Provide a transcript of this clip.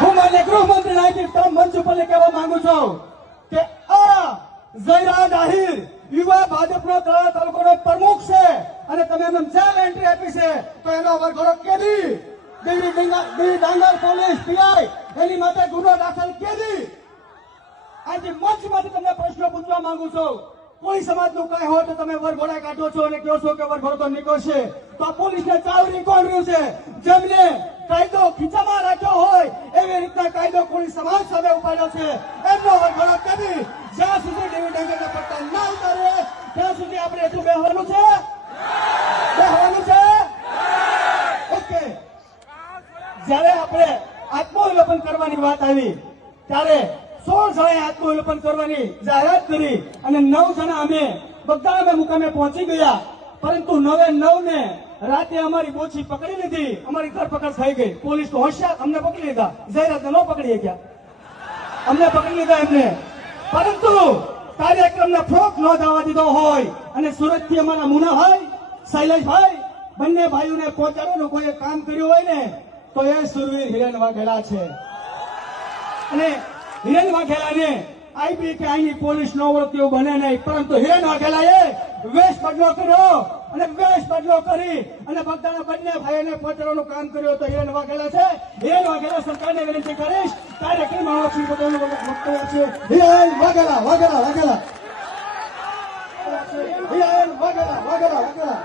હું માન્ય ગૃહમંત્રી નાયબ મંચ ઉપર કહેવા માંગુ છું કે આ જયરાજ આહિર યુવા ભાજપનો તળાવ તાલુકાનો પ્રમુખ છે અને તમે એમને જેલ એન્ટ્રી આપી છે તો એનો વરઘોડો કેદી દિલ્હી ડાંગર પોલીસ પીઆઈ એની માટે ગુનો દાખલ કેદી? આજે મંચમાંથી તમને પ્રશ્નો પૂછવા માંગુ છું. કોઈ સમાજનું કઈ હોય તો તમે વરઘોડા કાઢો છો અને કહો છો કે વરઘોડો તો નીકળશે, તો આ પોલીસને ચાવડી કોણ રહ્યું છે? જેમને કાયદો ખીચામાં રાખ્યો હોય એવી રીતના કાયદો કોઈ સમાજ સામે ઉપાડ્યો છે એમનો વરઘોડો કરી જ્યાં સુધી દેવી ડાંગરના પટ્ટા ના ઉતારે ત્યાં સુધી આપણે એટલું બેહવાનું છે. ઓકે, જયારે આપણે આત્મવિલોપન કરવાની વાત આવી ત્યારે 16 જણાએ આત્મવિલોપન કરવાની જાહેરાત કરી અને 9 જણા અમે બગદાણા મુકામે પહોંચી ગયા, પરંતુ 9 ને રાતે અમારી બોછી પકડી લીધી, અમારી ધરપકડ થઈ ગઈ. પોલીસ તો હોશિયાર, અમને પકડી લીધા, જાહેરાતને ન પકડી ગયા, અમને પકડી લીધા એમને. પરંતુ કાર્યક્રમને ફ્રોક ન જવા દીધો હોય અને સુરતથી અમારા મુનાભાઈ શૈલેષભાઈ બંને ભાઈઓને પહોંચાડવાનું કોઈ કામ કર્યું હોય ને તો એ સુરવીર હિરેન વાઘેલા છે. અને હિરેન વાઘેલાને આઈપી કે અહીંની પોલીસ ન ઓળખતી એવું બને નહીં, પરંતુ હિરેન વાઘેલાએ વેશ બદલો કર્યો અને વેશ બદલો કરી અને બગદાણા બંને ભાઈઓને પહોંચાડવાનું કામ કર્યું તો હિરેન વાઘેલા છે. હિરેન વાઘેલા સરકારને વિનંતી કરીશ, કાર્યક્રમમાં શ્રી પટેલનું વક્તવ્ય છે. હિરેન વાઘેલા. હિરેન વાઘેલા.